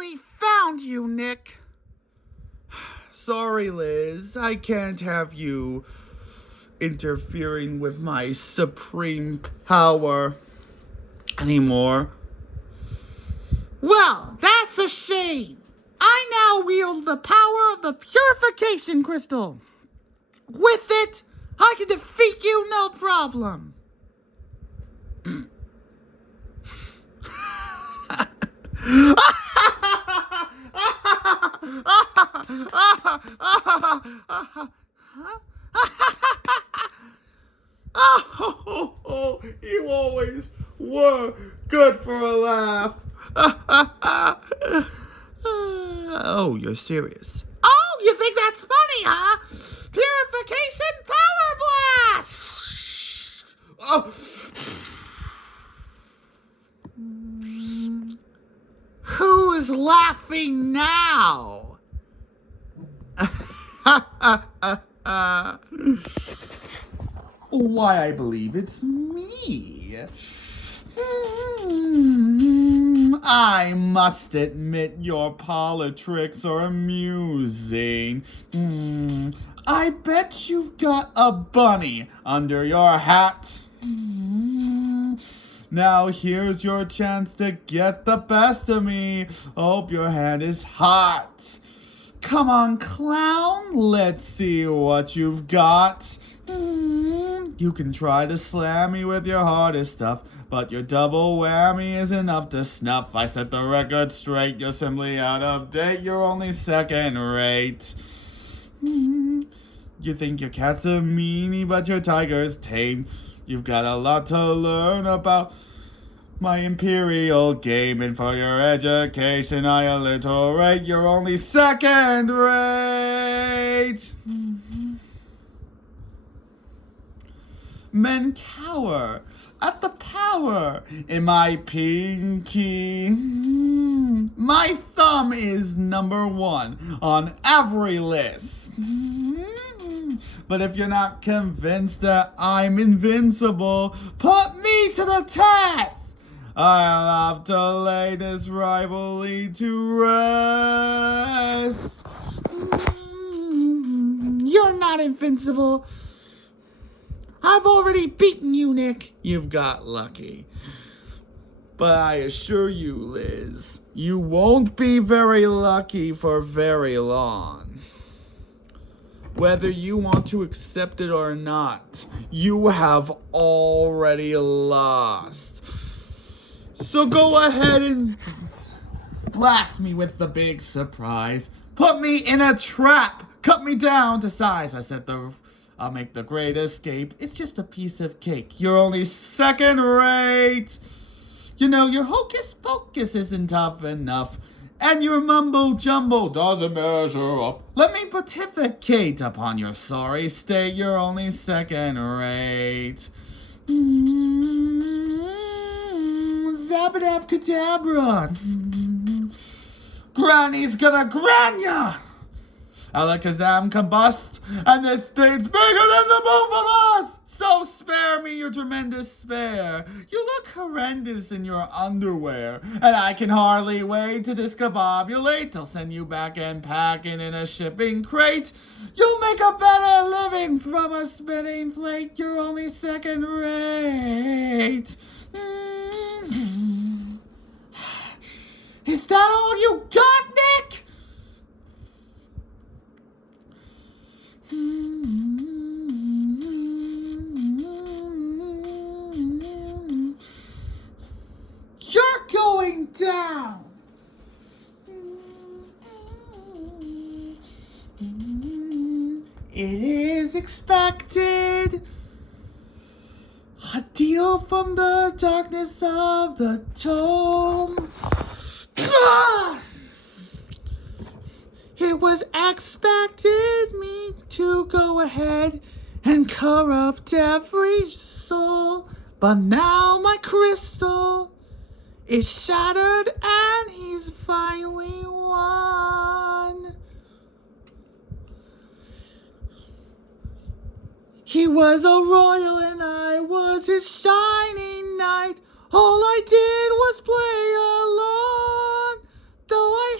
finally found you, Nick. Sorry, Liz. I can't have you interfering with my supreme power anymore. Well, that's a shame. I now wield the power of the Purification Crystal. With it, I can defeat you no problem. Oh, you always were good for a laugh. Oh, you're serious. Oh, you think that's funny, huh? Purification Power Blast! Oh. Who's laughing now? Why, I believe it's me. I must admit your parlor tricks are amusing. I bet you've got a bunny under your hat. Now here's your chance to get the best of me. Hope your hand is hot. Come on, clown. Let's see what you've got. You can try to slam me with your hardest stuff, but your double whammy is enough to snuff. I set the record straight. You're simply out of date. You're only second rate. You think your cat's a meanie, but your tiger's tame. You've got a lot to learn about my imperial game, and for your education I alliterate. You're only second rate. Men cower at the power in my pinky. My thumb is number one on every list. But if you're not convinced that I'm invincible, put me to the test. I'll have to lay this rivalry to rest. You're not invincible. I've already beaten you, Nick. You've got lucky. But I assure you, Liz, you won't be very lucky for very long. Whether you want to accept it or not, you have already lost. So go ahead and blast me with the big surprise. Put me in a trap. Cut me down to size. I'll make the great escape. It's just a piece of cake. You're only second rate. You know, your hocus pocus isn't tough enough. And your mumbo jumbo doesn't measure up. Let me pontificate upon your sorry state. You're only second rate. Zabadab cadabra. Granny's gonna gran ya. Alakazam combust, and this thing's bigger than the both of us! So spare me your tremendous spare. You look horrendous in your underwear, and I can hardly wait to discombobulate. I'll send you back and packing in a shipping crate. You'll make a better living from a spinning plate. You're only second rate. Is that all you got, Nick? You're going down. It is expected. A deal from the darkness of the tome. It was expected me to go ahead and corrupt every soul, but now my crystal is shattered and he's finally won. He was a royal and I was his shining knight. All I did was play along, though I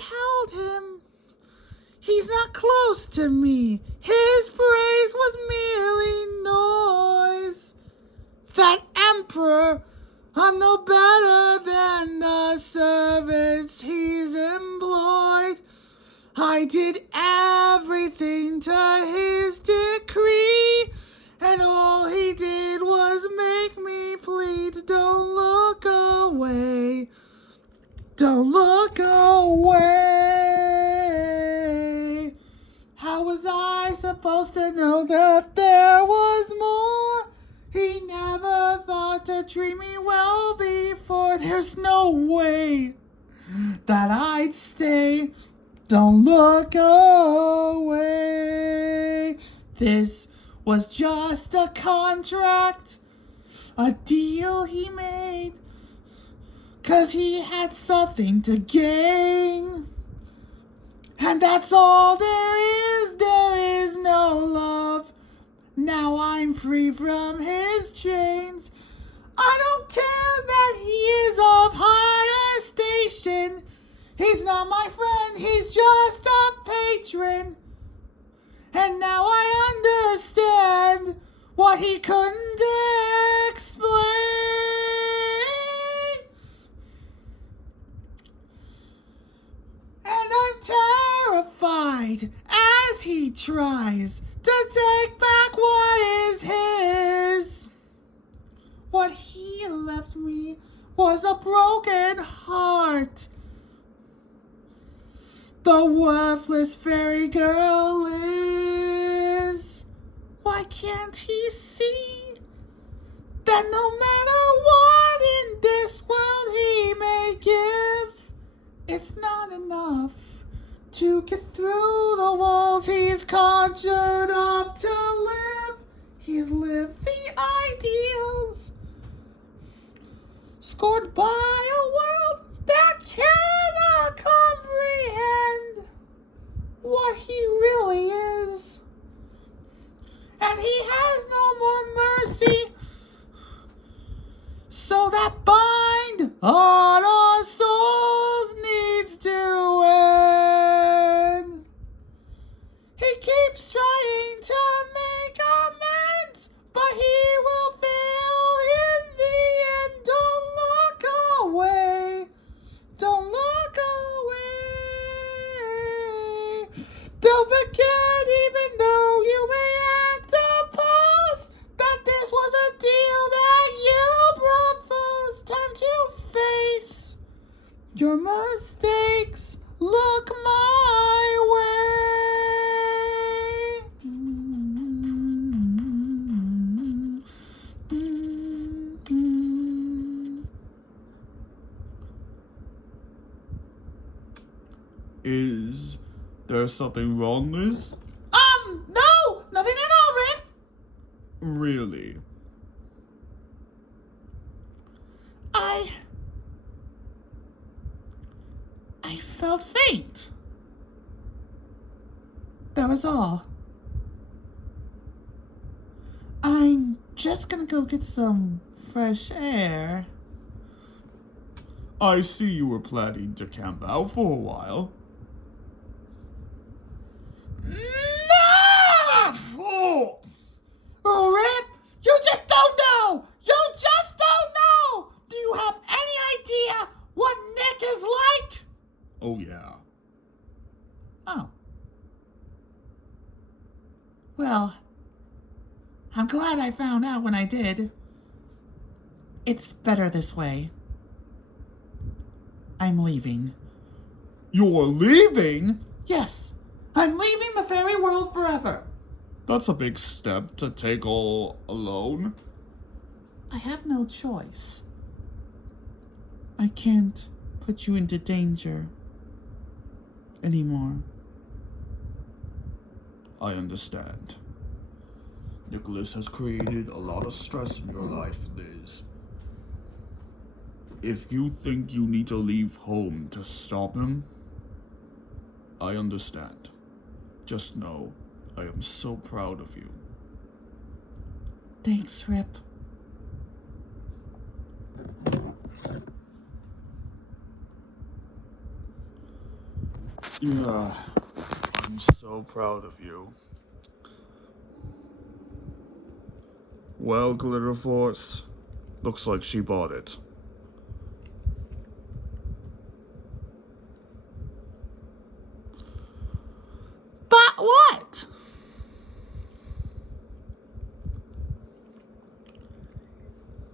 close to me. His praise was merely noise. That emperor, I'm no better than the servants he's employed. I did everything to his decree, and all he did was make me plead. Don't look away. Don't look away. How was I supposed to know that there was more? He never thought to treat me well before. There's no way that I'd stay. Don't look away. This was just a contract, a deal he made, 'cause he had something to gain. And that's all there is no love. Now I'm free from his chains. I don't care that he is of higher station. He's not my friend, he's just a patron. And now I understand what he couldn't explain. And I'm terrified as he tries to take back what is his. What he left me was a broken heart. The worthless fairy girl is. Why can't he see that no matter what in this world he may give, it's not enough to get through the walls he's conjured up to live? He's lived the ideals, scored by a world that cannot comprehend what he really is. And he has no more mercy, so that bind on our souls needs to end. He keeps trying to make amends, but he will fail in the end. Don't look away. Don't look away. Don't forget, even though you may act opposed, that this was a deal that you proposed. Time to face your mistakes. Look my way. Is there something wrong, Liz? No, nothing at all, Rick. Really? I felt faint. That was all. I'm just gonna go get some fresh air. I see you were planning to camp out for a while. No! Oh, Rip, you just don't know! You just don't know! Do you have any idea what Nick is like? Oh, yeah. Oh. Well, I'm glad I found out when I did. It's better this way. I'm leaving. You're leaving? Yes, I'm leaving the fairy world forever. That's a big step to take all alone. I have no choice. I can't put you into danger anymore. I understand. Nicholas has created a lot of stress in your life, Liz. If you think you need to leave home to stop him, I understand. Just know, I am so proud of you. Thanks, Rip. Yeah, I'm so proud of you. Well, Glitter Force, looks like she bought it. But what?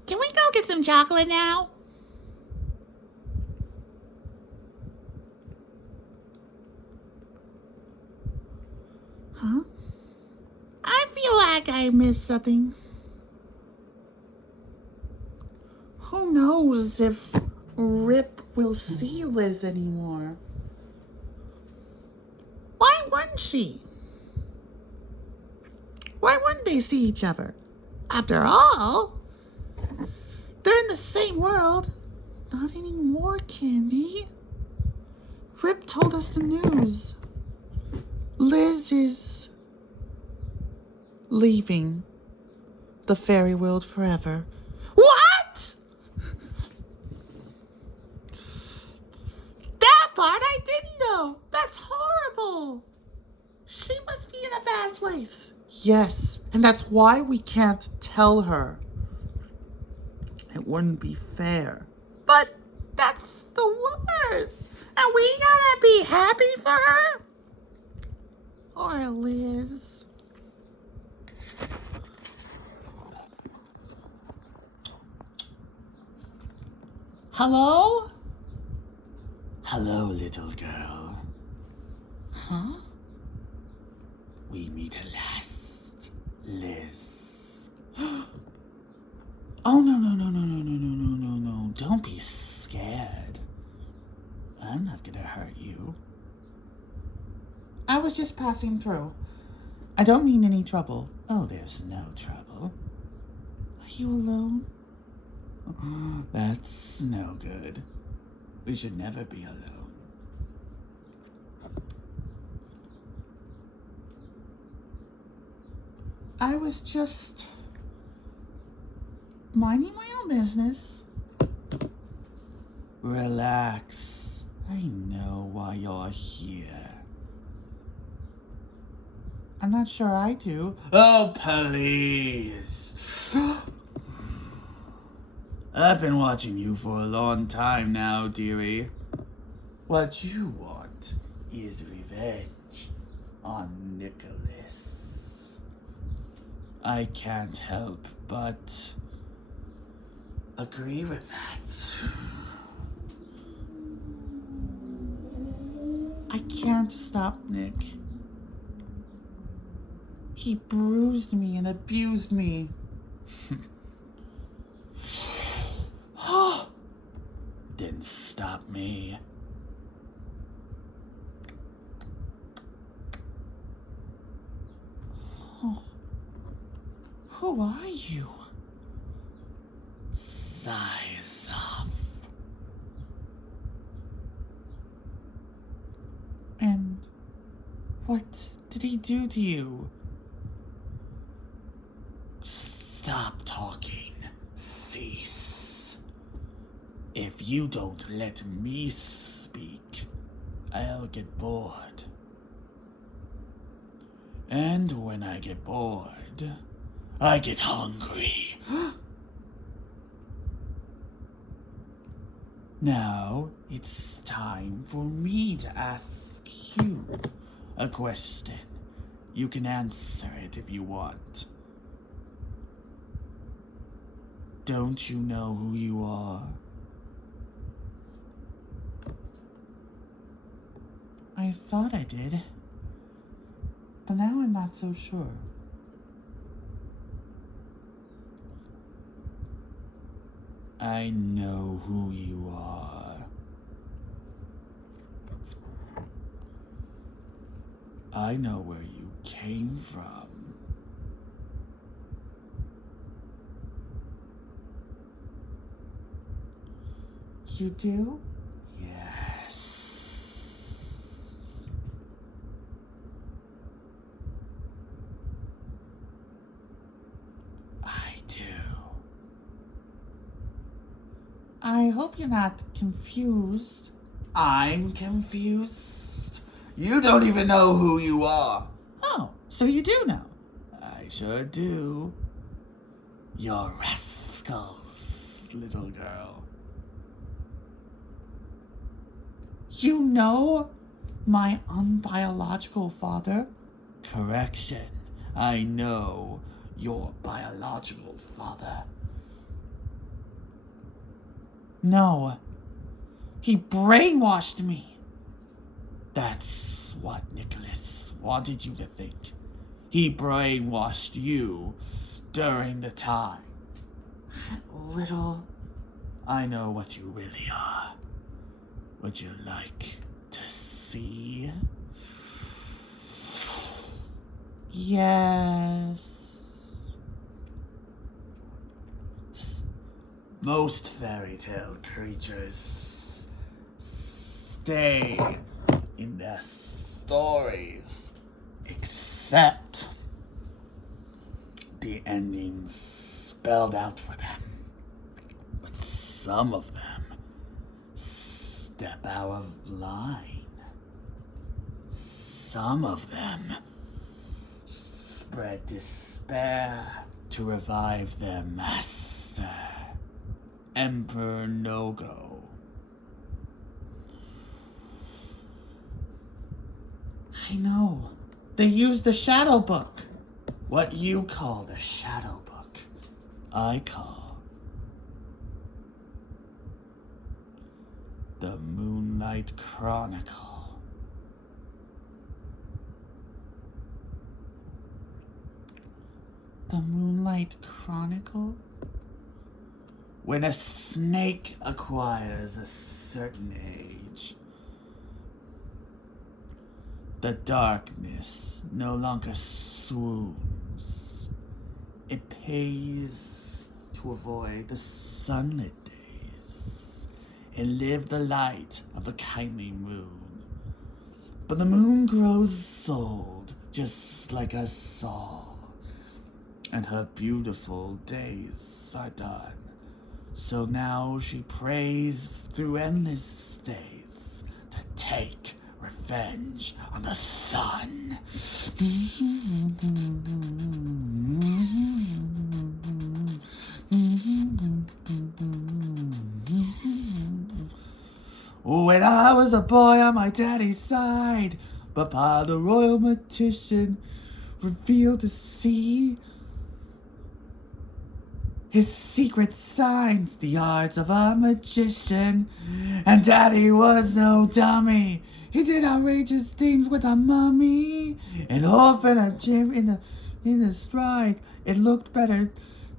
Can we go get some chocolate now? Huh? I feel like I missed something. Who knows if Rip will see Liz anymore? Why wouldn't she? Why wouldn't they see each other? After all, they're in the same world. Not anymore, Candy. Rip told us the news. Liz is leaving the fairy world forever. What? That part I didn't know. That's horrible. She must be in a bad place. Yes, and that's why we can't tell her. It wouldn't be fair. But that's the worst. And we gotta be happy for her? Or Liz? Hello? Hello, little girl. Huh? We meet at last, Liz. Oh, no. Don't be scared. I'm not gonna hurt you. I was just passing through. I don't mean any trouble. Oh, there's no trouble. Are you alone? That's no good. We should never be alone. I was just minding my own business. Relax. I know why you're here. I'm not sure I do. Oh, please. I've been watching you for a long time now, dearie. What you want is revenge on Nicholas. I can't help but agree with that. I can't stop Nick. He bruised me and abused me. Didn't stop me. Oh. Who are you? Xyzoth. And what did he do to you? Stop talking. Cease. If you don't let me speak, I'll get bored. And when I get bored, I get hungry. Now it's time for me to ask you a question. You can answer it if you want. Don't you know who you are? I thought I did. But now I'm not so sure. I know who you are. I know where you came from. You do? Yes. I do. I hope you're not confused. I'm confused. You don't even know who you are. Oh, so you do know. I sure do. You're rascals, little girl. You know my unbiological father? Correction. I know your biological father. No. He brainwashed me. That's what Nicholas wanted you to think. He brainwashed you during the time. Little. I know what you really are. Would you like to see? Yes. Most fairy tale creatures stay in their stories, except the endings spelled out for them. But some of them step out of line. Some of them spread despair to revive their master, Emperor Nogo. I know. They used the shadow book. What you call the shadow book, I call the Moonlight Chronicle. The Moonlight Chronicle? When a snake acquires a certain age, the darkness no longer swoons. It pays to avoid the sunlit days and live the light of the kindly moon. But the moon grows old, just like us all, and her beautiful days are done. So now she prays through endless days to take revenge on the sun. When I was a boy on my daddy's side, Papa the royal magician revealed to see his secret signs, the arts of a magician. And Daddy was no dummy. He did outrageous things with a mummy, an orphan, a gym in the stride. It looked better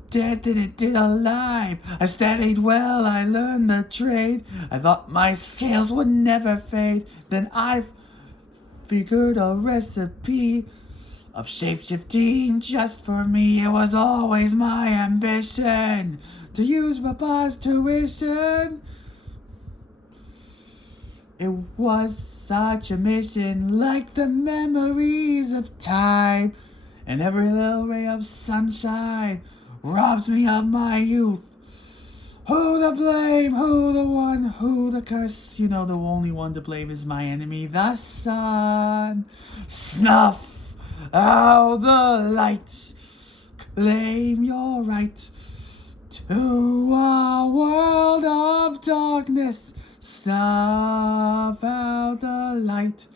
dead than it did alive. I studied well, I learned the trade. I thought my scales would never fade. Then I figured a recipe of shapeshifting just for me. It was always my ambition to use Papa's tuition. It was such a mission, like the memories of time, and every little ray of sunshine robs me of my youth. Who to blame? Who the one? Who the curse? You know, the only one to blame is my enemy, the sun. Snuff out the light. Claim your right to a world of darkness. Snuff out the light.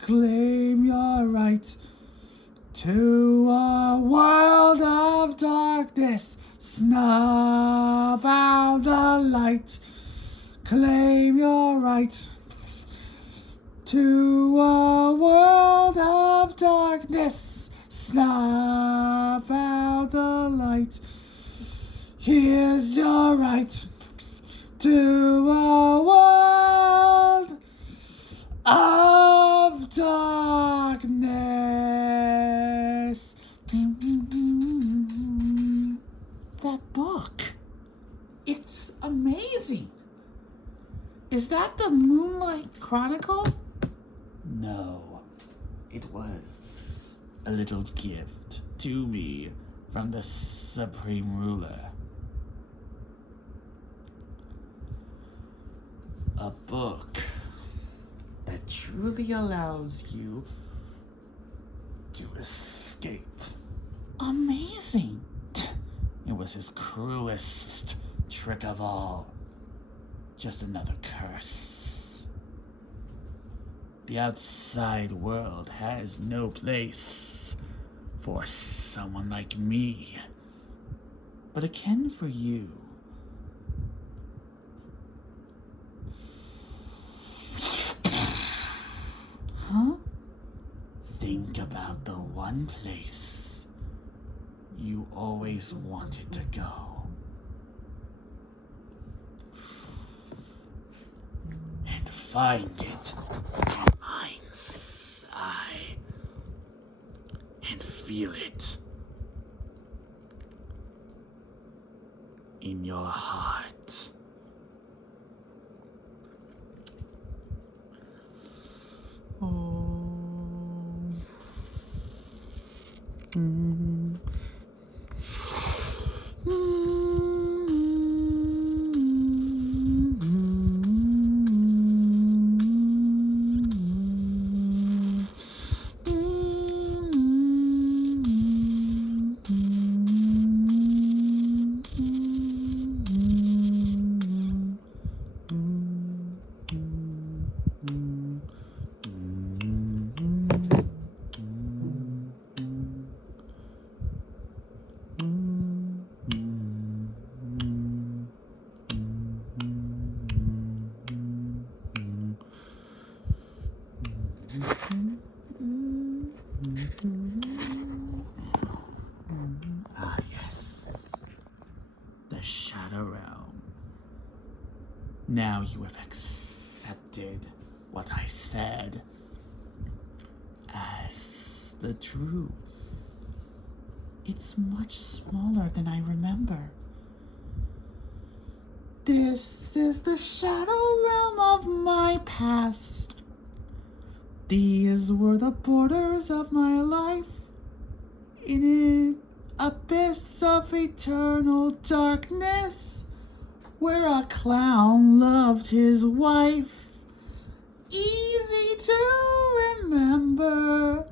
Claim your right to a world of darkness. Snuff out the light. Claim your right to a world of darkness. Snuff out the light. Here's your right to a world of darkness. That book. It's amazing. Is that the Moonlight Chronicle? No, it was a little gift to me from the Supreme Ruler. A book that truly allows you to escape. Amazing. It was his cruelest trick of all. Just another curse. The outside world has no place for someone like me. But it can for you. Huh? Think about the one place you always wanted to go. And find it in mind's eye. And feel it in your heart. Ah, yes. The Shadow Realm. Now you have accepted what I said as the truth. It's much smaller than I remember. This is the Shadow Realm of my past. These were the borders of my life. In an abyss of eternal darkness, where a clown loved his wife. Easy to remember,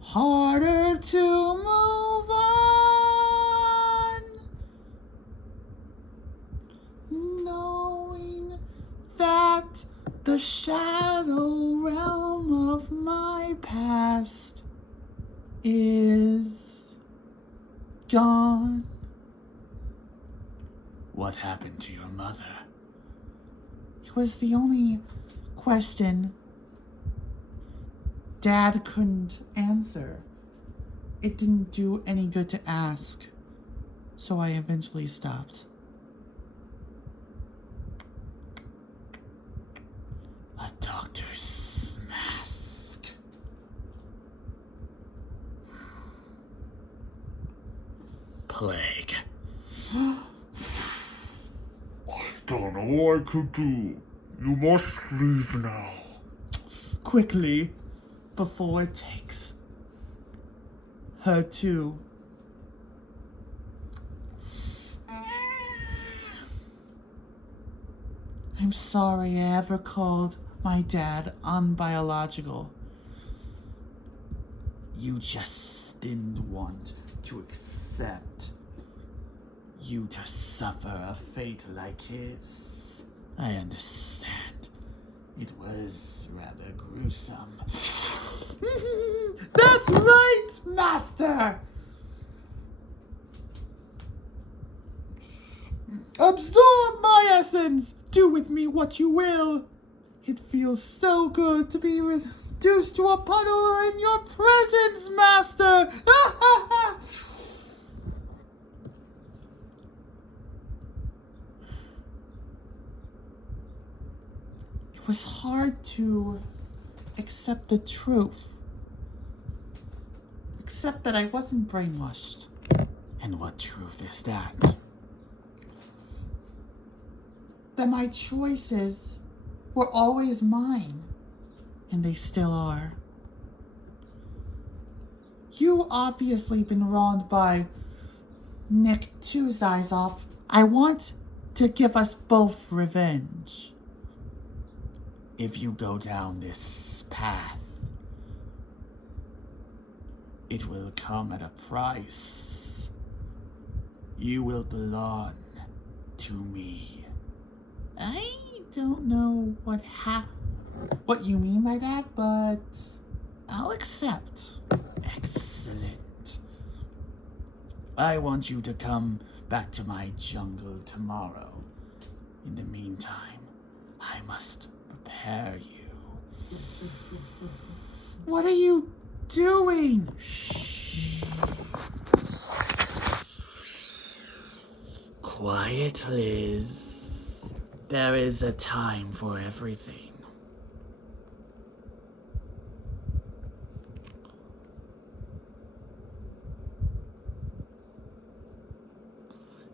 harder to move on. Knowing that the shadow realm of my past is gone. What happened to your mother? It was the only question Dad couldn't answer. It didn't do any good to ask, so I eventually stopped. A doctor's mask. Plague. I've done all I could do. You must leave now. Quickly, before it takes her too. I'm sorry I ever called my dad unbiological. You just didn't want to accept you to suffer a fate like his. I understand. It was rather gruesome. That's right, Master! Absorb my essence! Do with me what you will. It feels so good to be reduced to a puddle in your presence, Master! It was hard to accept the truth. Accept that I wasn't brainwashed. And what truth is that? That my choices were always mine. And they still are. You obviously been wronged by Nick too, Xyzoth. I want to give us both revenge. if you go down this path, it will come at a price. You will belong to me. I don't know what you mean by that, but I'll accept. Excellent. I want you to come back to my jungle tomorrow. In the meantime, I must prepare you. What are you doing? Shh. Quiet, Liz. There is a time for everything.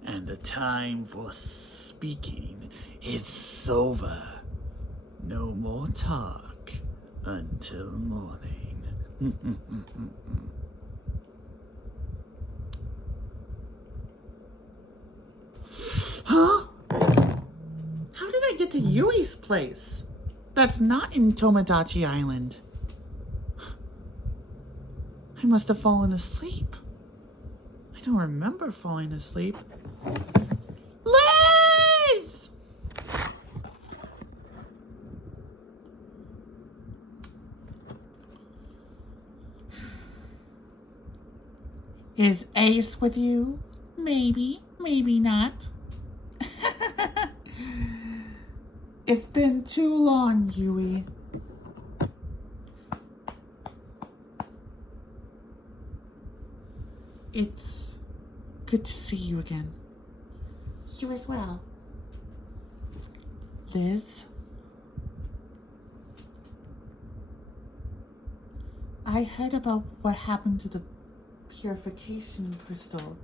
And the time for speaking is over. No more talk until morning. Huh? How did I get to Yui's place? That's not in Tomodachi Island. I must have fallen asleep. I don't remember falling asleep. Liz! Is Ace with you? Maybe, maybe not. It's been too long, Yui. It's good to see you again. You as well. Liz? I heard about what happened to the Purification Crystal.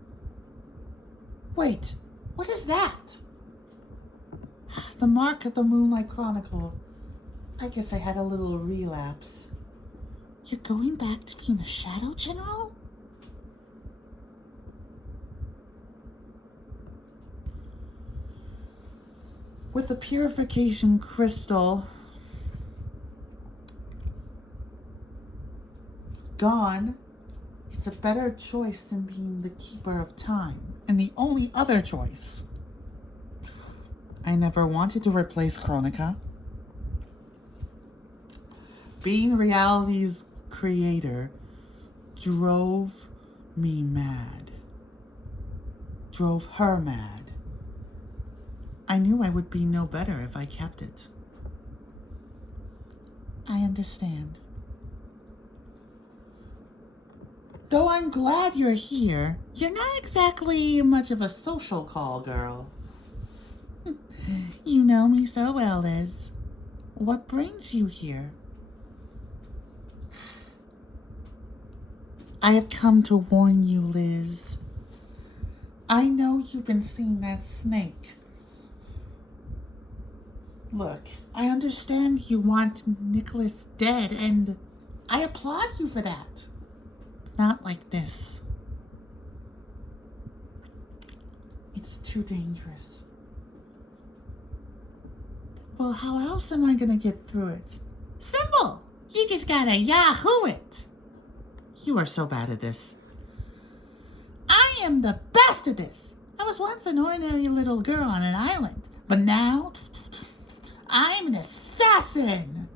Wait, what is that? The mark of the Moonlight Chronicle. I guess I had a little relapse. You're going back to being a Shadow General? With the Purification Crystal gone, it's a better choice than being the Keeper of Time, and the only other choice. I never wanted to replace Chronica. Being reality's creator drove me mad. Drove her mad. I knew I would be no better if I kept it. I understand. Though I'm glad you're here, you're not exactly much of a social call, girl. You know me so well, Liz. What brings you here? I have come to warn you, Liz. I know you've been seeing that snake. Look, I understand you want Nicholas dead, and I applaud you for that. Not like this. It's too dangerous. Well, how else am I gonna get through it? Simple! You just gotta yahoo it! You are so bad at this. I am the best at this! I was once an ordinary little girl on an island, but now I'm an assassin!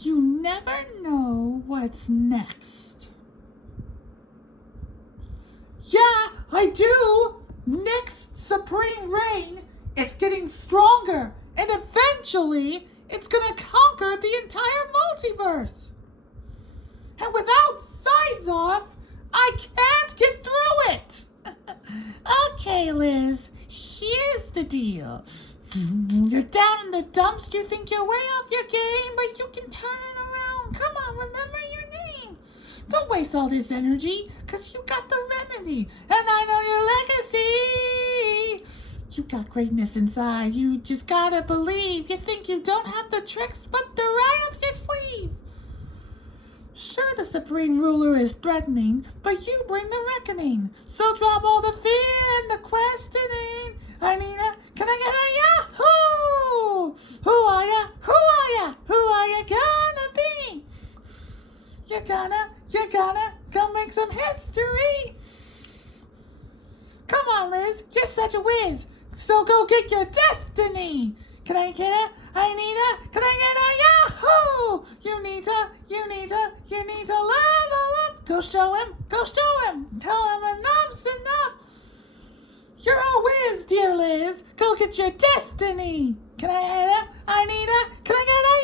You never know what's next. Yeah, I do! Nick's supreme reign is getting stronger, and eventually it's gonna conquer the entire multiverse. And without Xyzoth, I can't get through it! Okay, Liz, here's the deal. You're down in the dumps, you think you're way off your game, but you can turn it around. Come on, remember your name. Don't waste all this energy, because you got the remedy, and I know your legacy. You got greatness inside, you just gotta believe. You think you don't have the tricks, but they're right up your sleeve. Sure, the Supreme Ruler is threatening, but you bring the reckoning. So drop all the fear and the questioning. I need a, can I get a Yahoo? Who are ya? Who are ya? Who are ya gonna be? You're gonna go make some history. Come on, Liz, you're such a whiz. So go get your destiny. Can I get a, can I get a Yahoo? You need to level up. Go show him. Tell him enough's enough. You're a whiz, dear Liz. Go get your destiny. Can I get a, can I get a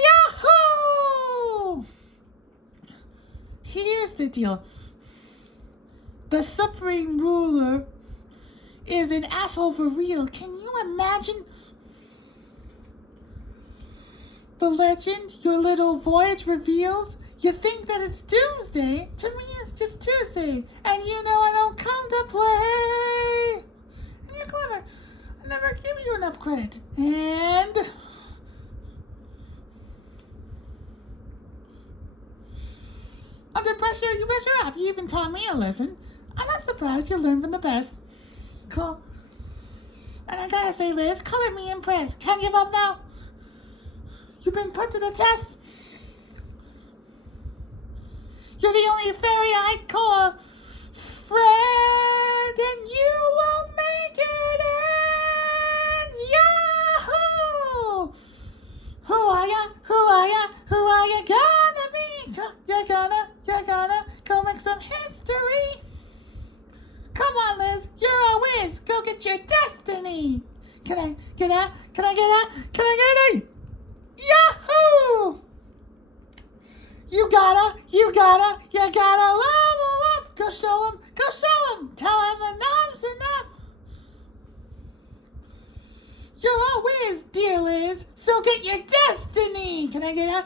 Yahoo? Here's the deal. The Supreme Ruler is an asshole for real. Can you imagine the legend your little voyage reveals? You think that it's doomsday. To me, it's just Tuesday. And you know I don't come to play. And you're clever. I never give you enough credit. And under pressure, you measure up. You even taught me a lesson. I'm not surprised you learned from the best. Cool. And I gotta say, Liz, color me impressed. Can't give up now. You've been put to the test. You're the only fairy I'd call a friend, and you won't make it in. Yahoo! Who are ya? Who are ya? Who are you gonna be? You're gonna go make some history. Come on, Liz, you're a whiz. Go get your destiny. Can I get a Yahoo! You gotta level up. Go show him. Tell him enough's enough. You're a whiz, dear Liz. So get your destiny. Can I get a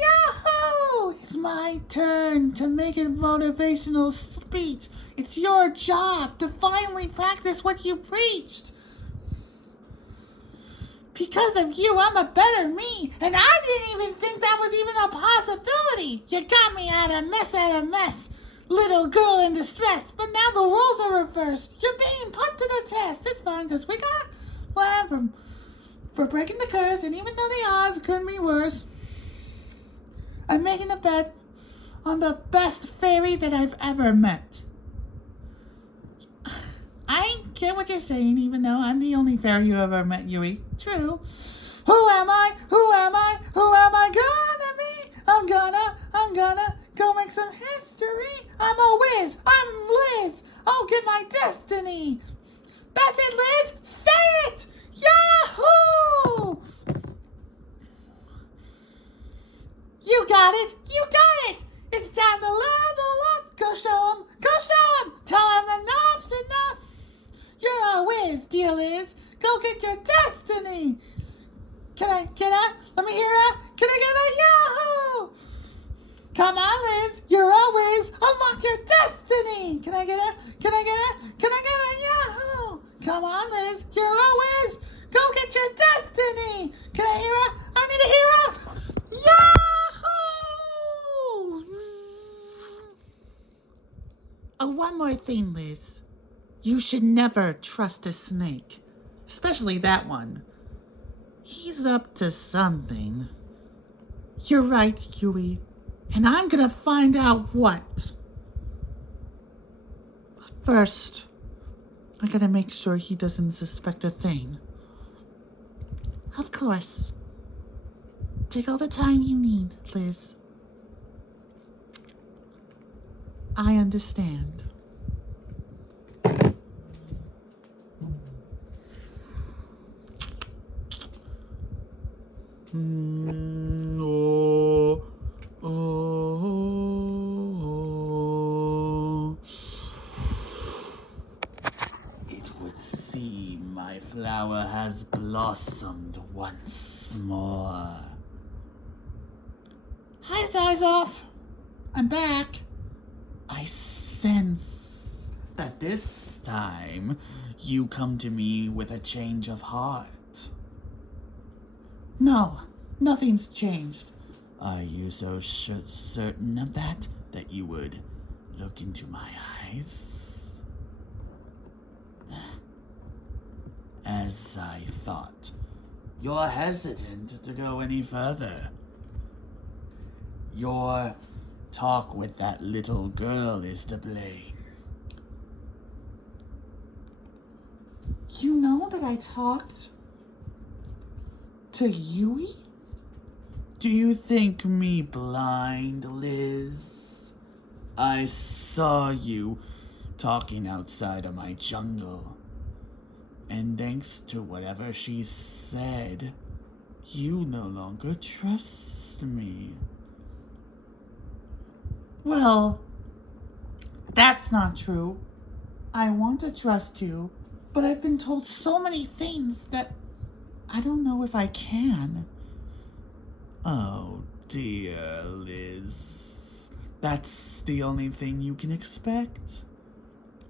Yahoo? It's my turn to make a motivational speech. It's your job to finally practice what you preached. Because of you, I'm a better me, and I didn't even think that was even a possibility. You got me out of mess. Little girl in distress, but now the rules are reversed. You're being put to the test. It's fine, because we got a plan for breaking the curse, and even though the odds couldn't be worse, I'm making a bet on the best fairy that I've ever met. I get what you're saying, even though I'm the only fairy you ever met, Yui. True. Who am I gonna be? I'm gonna go make some history. I'm a whiz. I'm Liz. I'll get my destiny. That's it, Liz. Say it. Yahoo! You got it. It's time to level up. Go show him. Tell him enough's enough. You're a whiz, dear Liz. Go get your destiny. Let me hear a, can I get a Yahoo? Come on, Liz. You're a whiz. Unlock your destiny. Can I get a Yahoo? Come on, Liz. You're a whiz. Go get your destiny. Can I hear a, I need to hear a Yahoo! Oh, one more thing, Liz. You should never trust a snake, especially that one. He's up to something. You're right, Yui, and I'm gonna find out what. But first, I gotta make sure he doesn't suspect a thing. Of course. Take all the time you need, Liz. I understand. It would seem my flower has blossomed once more. Hi, Xyzoth. I'm back. I sense that this time you come to me with a change of heart. No, nothing's changed. Are you so certain of that you would look into my eyes? As I thought, you're hesitant to go any further. Your talk with that little girl is to blame. You know that I talked to Yui? Do you think me blind, Liz? I saw you talking outside of my jungle. And thanks to whatever she said, you no longer trust me. Well, that's not true. I want to trust you, but I've been told so many things that I don't know if I can. Oh dear, Liz. That's the only thing you can expect?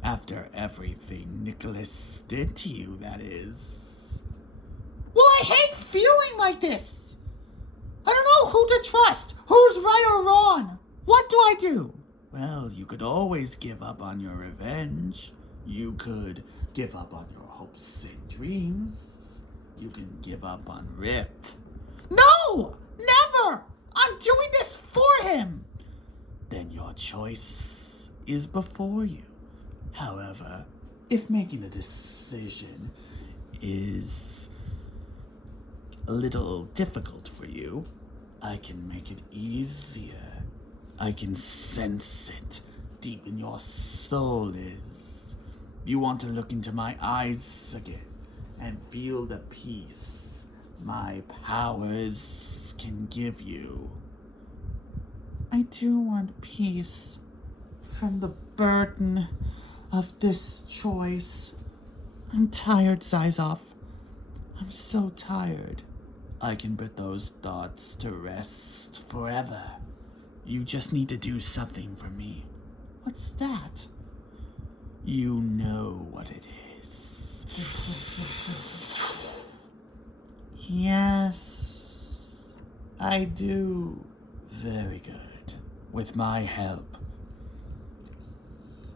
After everything Nicholas did to you, that is. Well, I hate feeling like this. I don't know who to trust, who's right or wrong. What do I do? Well, you could always give up on your revenge. You could give up on your hopes and dreams. You can give up on Rip. No! Never! I'm doing this for him! Then your choice is before you. However, if making a decision is a little difficult for you, I can make it easier. I can sense it deep in your soul, Liz. You want to look into my eyes again and feel the peace my powers can give you. I do want peace from the burden of this choice. I'm tired, Xyzoth. I'm so tired. I can put those thoughts to rest forever. You just need to do something for me. What's that? You know what it is. Yes, I do. Very good. With my help,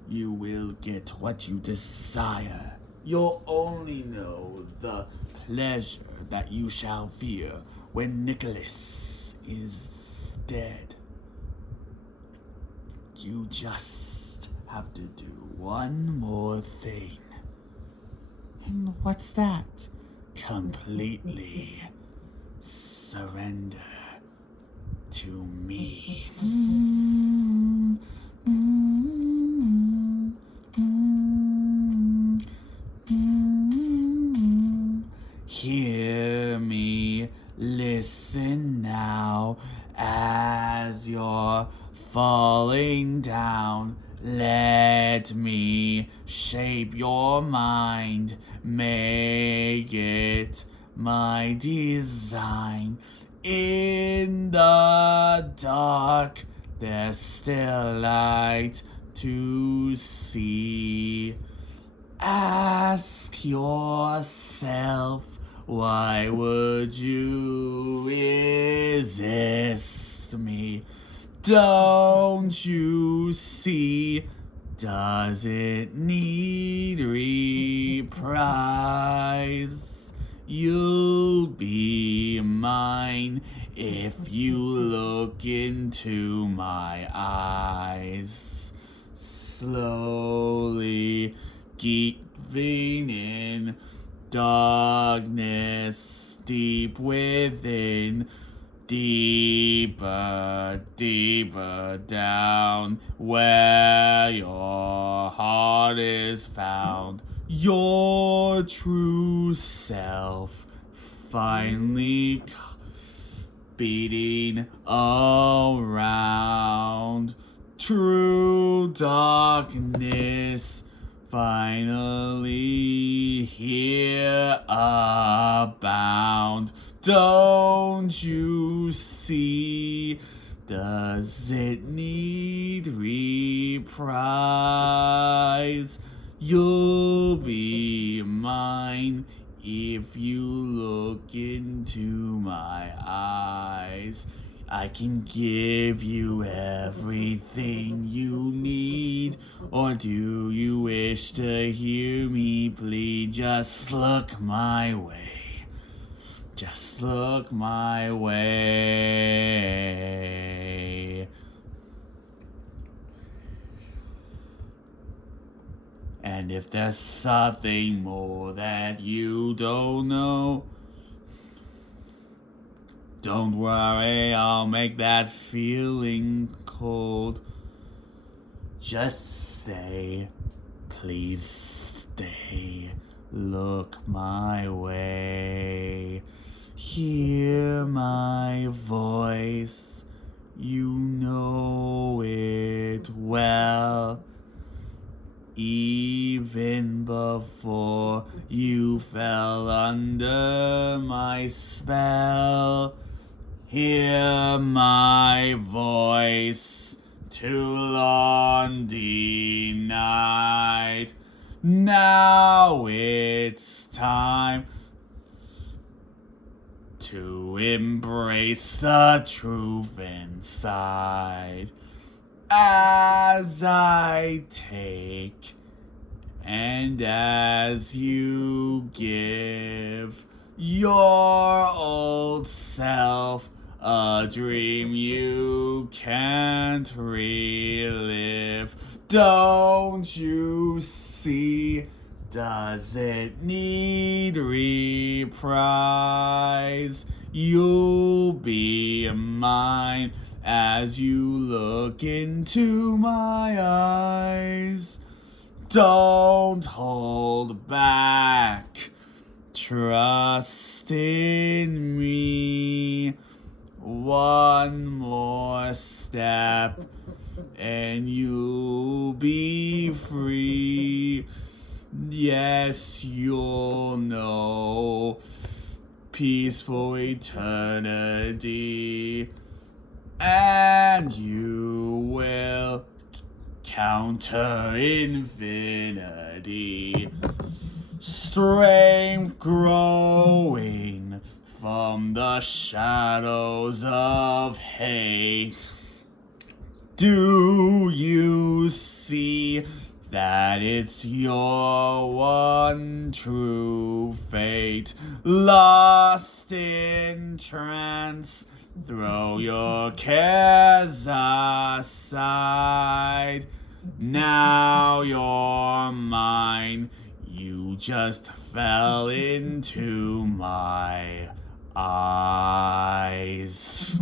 you will get what you desire. You'll only know the pleasure that you shall feel when Nicholas is dead. You just have to do one more thing. And what's that? Completely surrender to me. Hear me, listen now as you're falling down. Let me shape your mind, make it my design. In the dark, there's still light to see. Ask yourself, why would you resist me? Don't you see? Does it need reprise? You'll be mine if you look into my eyes. Slowly giving in, darkness deep within. Deeper, deeper down, where your heart is found. Your true self finally beating around. True darkness finally here abound. Don't you see? Does it need reprise? You'll be mine if you look into my eyes. I can give you everything you need. Or do you wish to hear me plead? Just look my way. Just look my way. And if there's something more that you don't know, don't worry, I'll make that feeling cold. Just stay, please stay, look my way. Hear my voice, you know it well. Even before you fell under my spell, hear my voice, too long denied. Now it's time to embrace the truth inside. As I take and as you give your old self a dream you can't relive. Don't you see? Does it need reprise? You'll be mine as you look into my eyes. Don't hold back. Trust in me. One more step and you'll be free. Yes, you'll know peaceful eternity. And you will counter infinity. Strength growing from the shadows of hate. Do you see that it's your one true fate? Lost in trance, throw your cares aside. Now you're mine. You just fell into my eyes.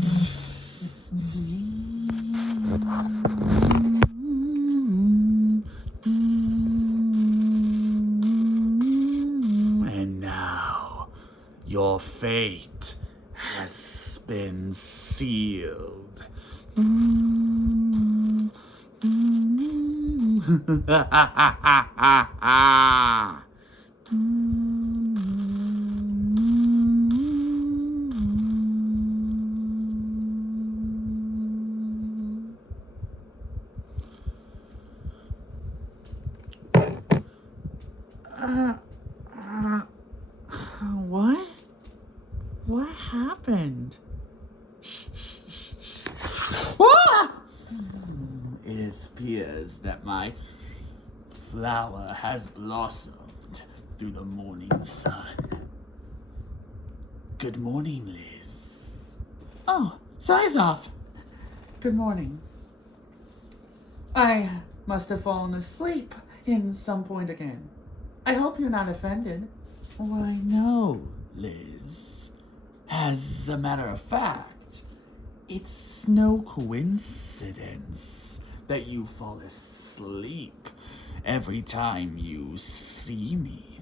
And now your fate has been sealed. What? What happened? Ah! It appears that my flower has blossomed through the morning sun. Good morning, Liz. Oh, Xyzoth. Good morning. I must have fallen asleep in some point again. I hope you're not offended. Why, no, Liz. As a matter of fact, it's no coincidence that you fall asleep every time you see me.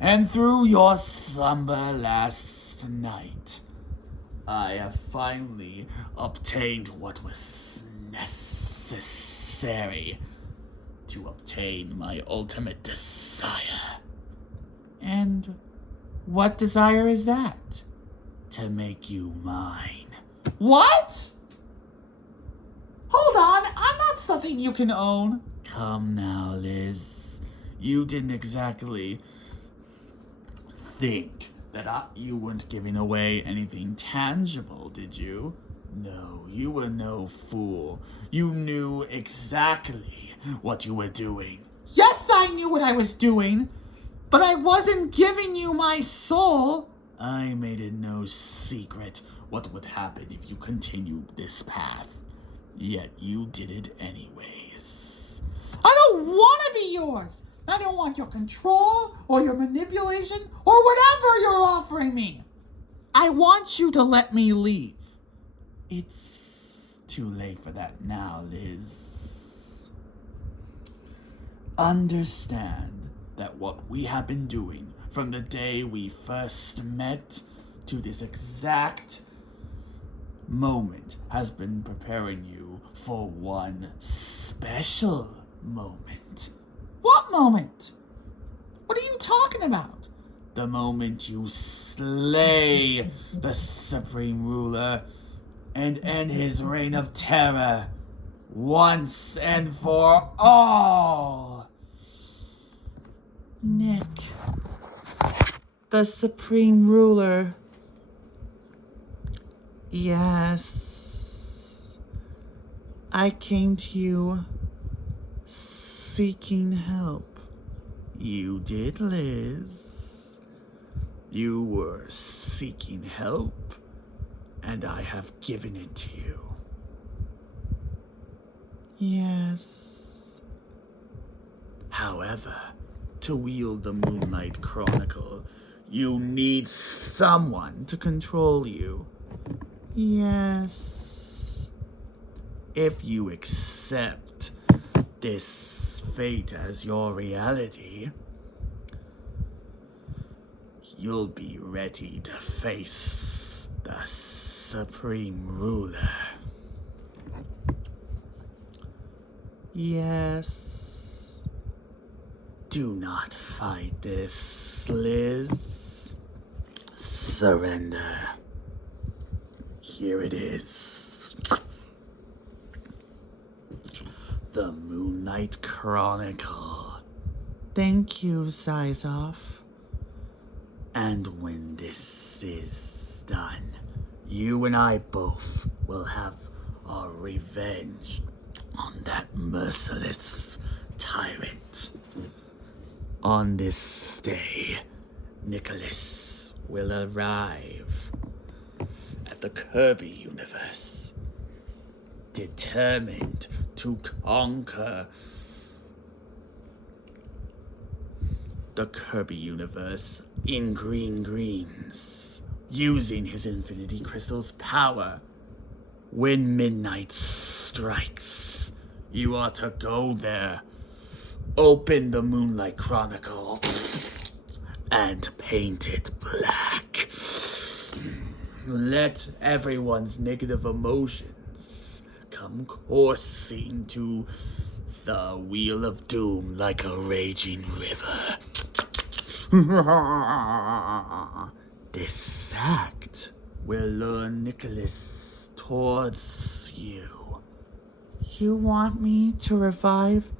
And through your slumber last night, I have finally obtained what was necessary to obtain my ultimate desire. And what desire is that? To make you mine. What? Hold on, I'm not something you can own. Come now, Liz. You didn't exactly think that you weren't giving away anything tangible, did you? No, you were no fool. You knew exactly what you were doing. Yes, I knew what I was doing, but I wasn't giving you my soul. I made it no secret what would happen if you continued this path. Yet you did it anyways. I don't want to be yours. I don't want your control or your manipulation or whatever you're offering me. I want you to let me leave. It's too late for that now, Liz. Understand that what we have been doing from the day we first met to this exact moment has been preparing you for one special moment. What moment? What are you talking about? The moment you slay the Supreme Ruler and end his reign of terror once and for all. Nick, the Supreme Ruler. Yes, I came to you seeking help. You did, Liz. You were seeking help, and I have given it to you. Yes. However, to wield the Moonlight Chronicle, you need someone to control you. Yes. If you accept this fate as your reality, you'll be ready to face the Supreme Ruler. Yes. Do not fight this, Liz. Surrender. Here it is. The Moonlight Chronicle. Thank you, Xyzoth. And when this is done, you and I both will have our revenge on that merciless tyrant. On this day, Nicholas will arrive at the Kirby universe, determined to conquer the Kirby universe in green greens, using his Infinity Crystal's power. When midnight strikes, you are to go there, open the Moonlight Chronicle, and paint it black. Let everyone's negative emotions come coursing to the Wheel of Doom like a raging river. This act will lure Nicholas towards you. You want me to revive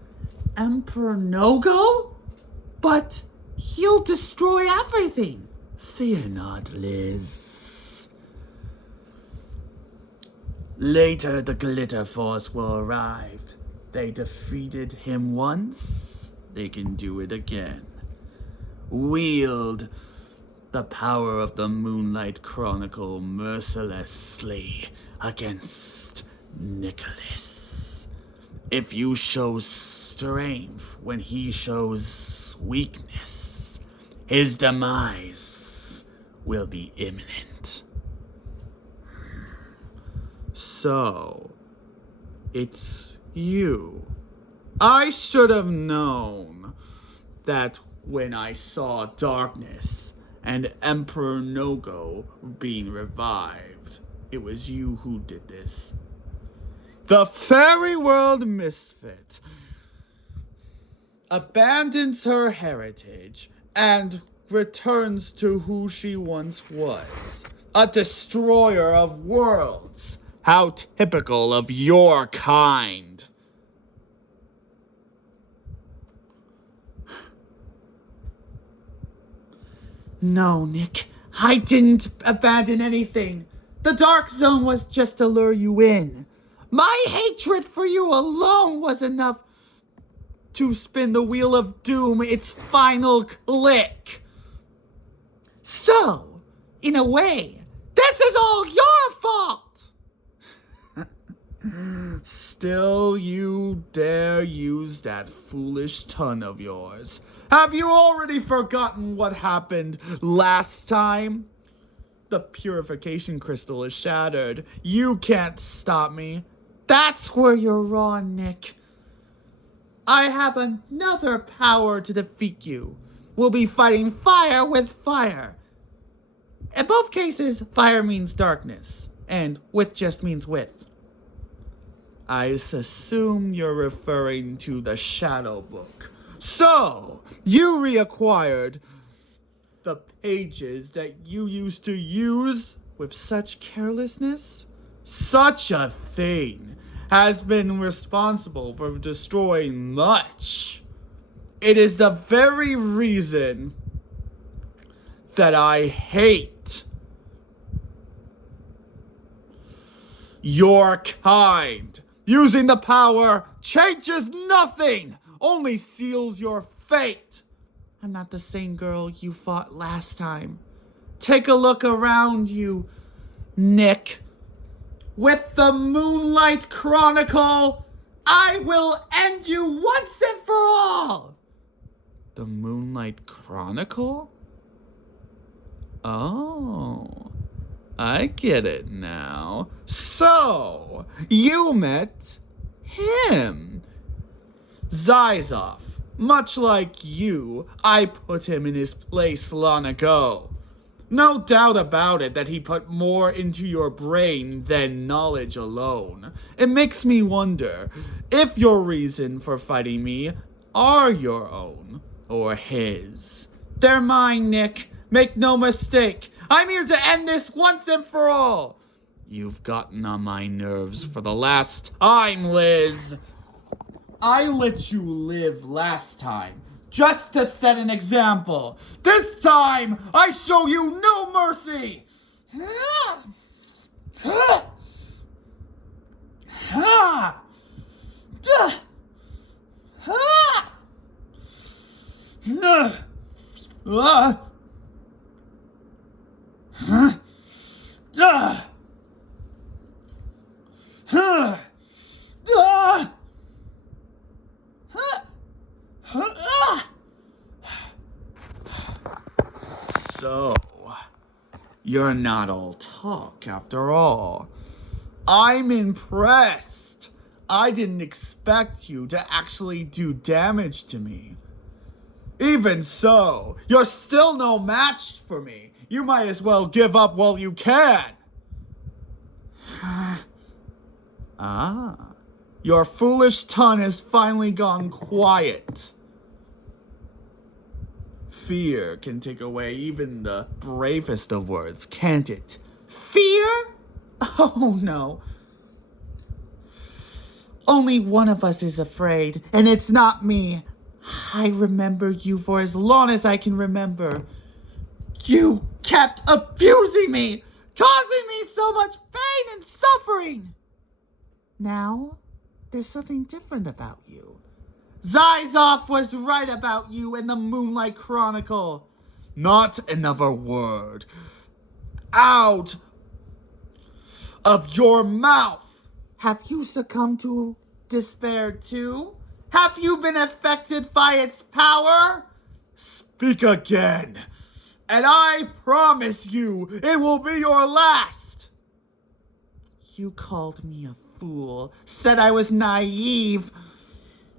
Emperor Nogo? But he'll destroy everything. Fear not, Liz. Later, the Glitter Force will arrive. They defeated him once, they can do it again. Wield the power of the Moonlight Chronicle mercilessly against Nicholas. If you show strength when he shows weakness, his demise will be imminent. So, it's you. I should have known that when I saw darkness and Emperor Nogo being revived, it was you who did this. The fairy world misfit abandons her heritage and returns to who she once was, a destroyer of worlds. How typical of your kind. No, Nick, I didn't abandon anything. The Dark Zone was just to lure you in. My hatred for you alone was enough to spin the wheel of doom its final click. So, in a way, this is all your fault! Still, you dare use that foolish tongue of yours. Have you already forgotten what happened last time? The Purification Crystal is shattered. You can't stop me. That's where you're wrong, Nick. I have another power to defeat you. We'll be fighting fire with fire. In both cases, fire means darkness, and with just means with. I assume you're referring to the Shadow Book. So, you reacquired the pages that you used to use with such carelessness? Such a thing has been responsible for destroying much. It is the very reason that I hate your kind. Using the power changes nothing, only seals your fate. I'm not the same girl you fought last time. Take a look around you, Nick. With the Moonlight Chronicle, I will end you once and for all. The Moonlight Chronicle? Oh, I get it now. So, you met him. Xyzoth. Much like you, I put him in his place long ago. No doubt about it that he put more into your brain than knowledge alone. It makes me wonder if your reason for fighting me are your own or his. They're mine, Nick. Make no mistake. I'm here to end this once and for all. You've gotten on my nerves for the last time, Liz. I let you live last time, just to set an example. This time, I show you no mercy. So, you're not all talk after all. I'm impressed. I didn't expect you to actually do damage to me. Even so, you're still no match for me. You might as well give up while you can. Your foolish tongue has finally gone quiet. Fear can take away even the bravest of words, can't it? Fear? Oh no. Only one of us is afraid, and it's not me. I remembered you for as long as I can remember. You kept abusing me, causing me so much pain and suffering. Now, there's something different about you. Xyzoth was right about you in the Moonlight Chronicle. Not another word out of your mouth. Have you succumbed to despair too? Have you been affected by its power? Speak again, and I promise you it will be your last. You called me a fool, said I was naive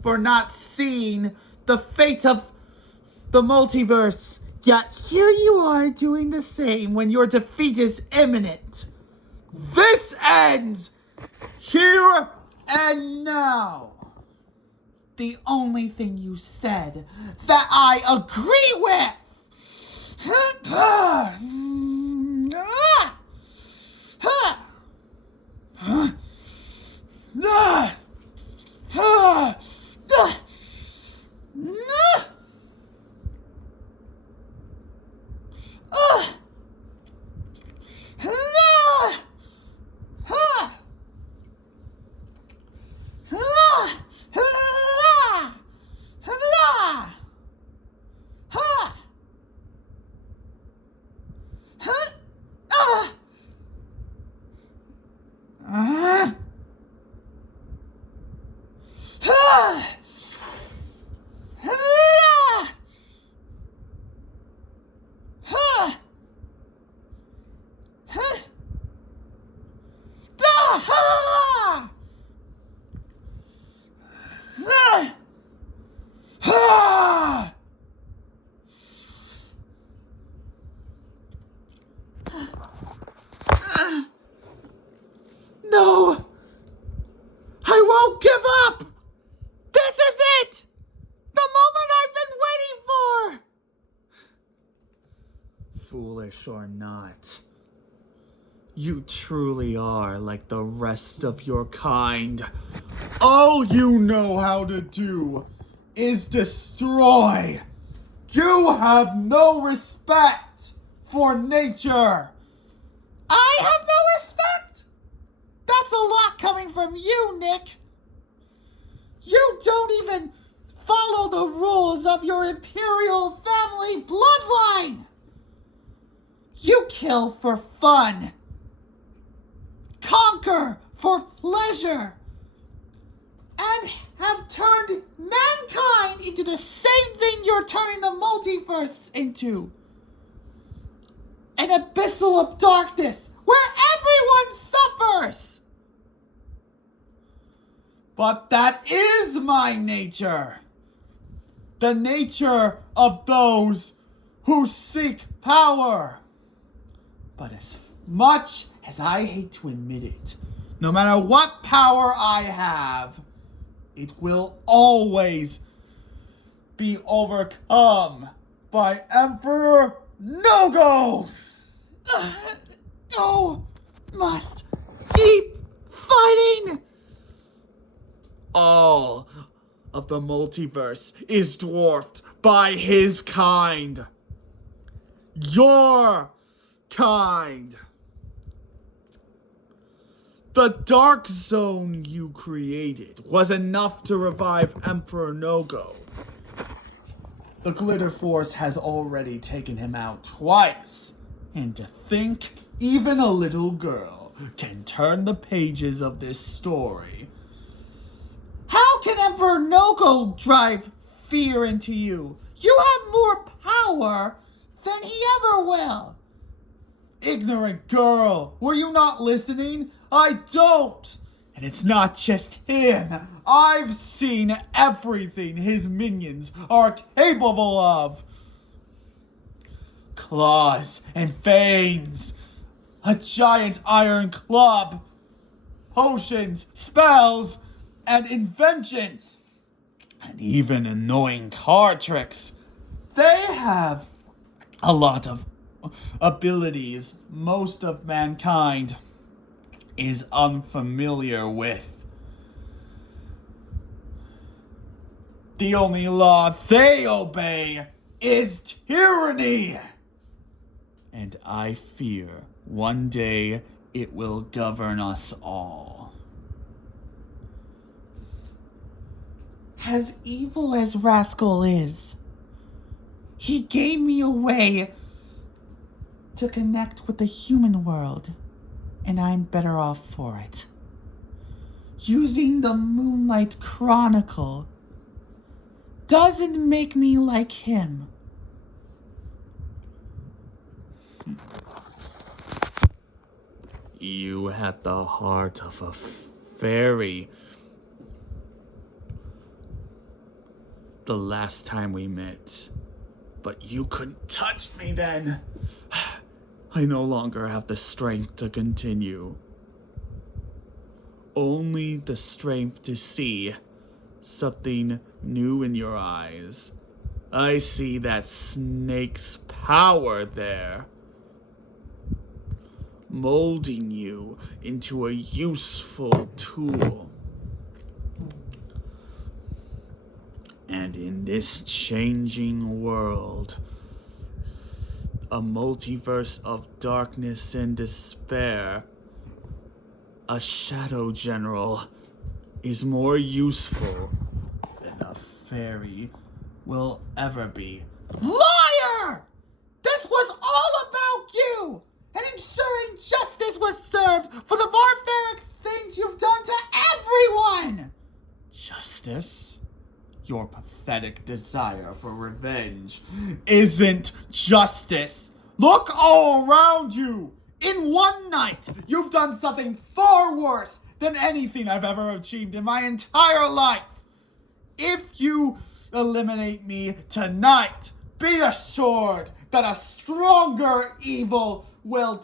for not seeing the fate of the multiverse. Yet here you are doing the same when your defeat is imminent. This ends here and now. The only thing you said that I agree with. ha! Ha! No! I won't give up! This is it! The moment I've been waiting for! Foolish or not, you truly are like the rest of your kind. All you know how to do is destroy. You have no respect for nature. I have no respect? That's a lot coming from you, Nick. You don't even follow the rules of your imperial family bloodline. You kill for fun. Conquer for pleasure. And have turned mankind into the same thing you're turning the multiverse into. An abyssal of darkness where everyone suffers. But that is my nature. The nature of those who seek power. But as much as I hate to admit it, no matter what power I have, it will always be overcome by Emperor No-Go! No, must keep fighting. All of the multiverse is dwarfed by his kind. Your kind. The dark zone you created was enough to revive Emperor No-Go. The Glitter Force has already taken him out twice. And to think even a little girl can turn the pages of this story. How can Emperor No-Go drive fear into you? You have more power than he ever will. Ignorant girl, were you not listening? I don't! And it's not just him. I've seen everything his minions are capable of. Claws and fangs. A giant iron club. Potions, spells, and inventions. And even annoying card tricks. They have a lot of abilities most of mankind is unfamiliar with. The only law they obey is tyranny. And I fear one day it will govern us all. As evil as Rascal is, he gave me a way to connect with the human world, and I'm better off for it. Using the Moonlight Chronicle doesn't make me like him. You had the heart of a fairy. The last time we met. But you couldn't touch me then. I no longer have the strength to continue. Only the strength to see something new in your eyes. I see that snake's power there. Molding you into a useful tool. And in this changing world, a multiverse of darkness and despair, a shadow general is more useful than a fairy will ever be. Liar! This was all about you! And ensuring justice was served for the barbaric things you've done to everyone! Justice? Your pathetic desire for revenge isn't justice. Look all around you. In one night, you've done something far worse than anything I've ever achieved in my entire life. If you eliminate me tonight, be assured that a stronger evil will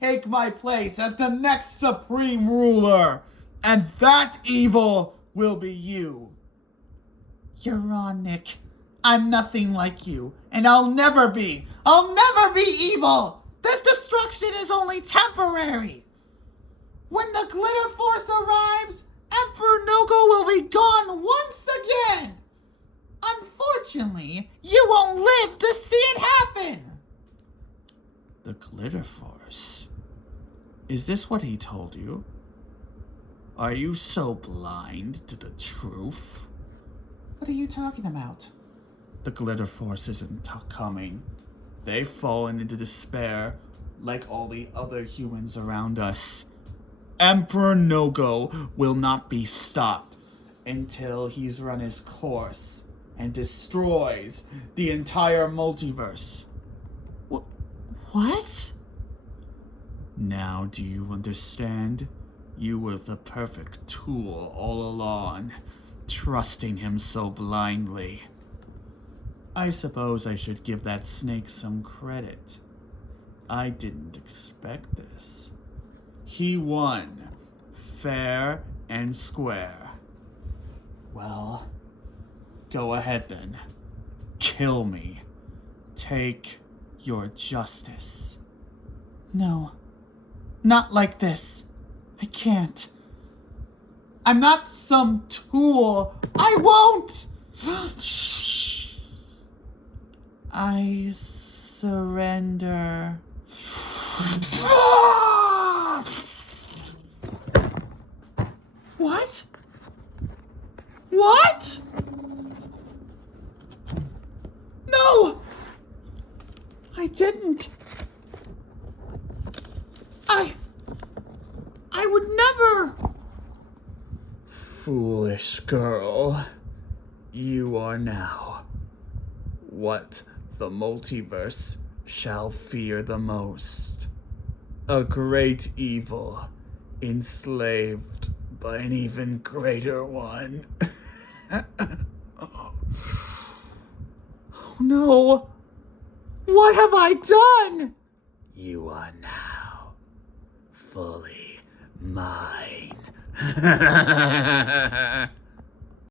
take my place as the next supreme ruler. And that evil will be you. You're wrong, Nick. I'm nothing like you, and I'll never be. I'll never be evil. This destruction is only temporary. When the Glitter Force arrives, Emperor Nogo will be gone once again. Unfortunately, you won't live to see it happen. The Glitter Force? Is this what he told you? Are you so blind to the truth? What are you talking about? The Glitter Force isn't coming. They've fallen into despair like all the other humans around us. Emperor Nogo will not be stopped until he's run his course and destroys the entire multiverse. What? Now do you understand? You were the perfect tool all along, trusting him so blindly. I suppose I should give that snake some credit. I didn't expect this. He won, fair and square. Well, go ahead then. Kill me. Take your justice. No, not like this. I can't. I'm not some tool. I won't! I surrender. What? What? No! I didn't. I would never. Foolish girl. You are now what the multiverse shall fear the most. A great evil, enslaved by an even greater one. Oh no! What have I done? You are now fully mine.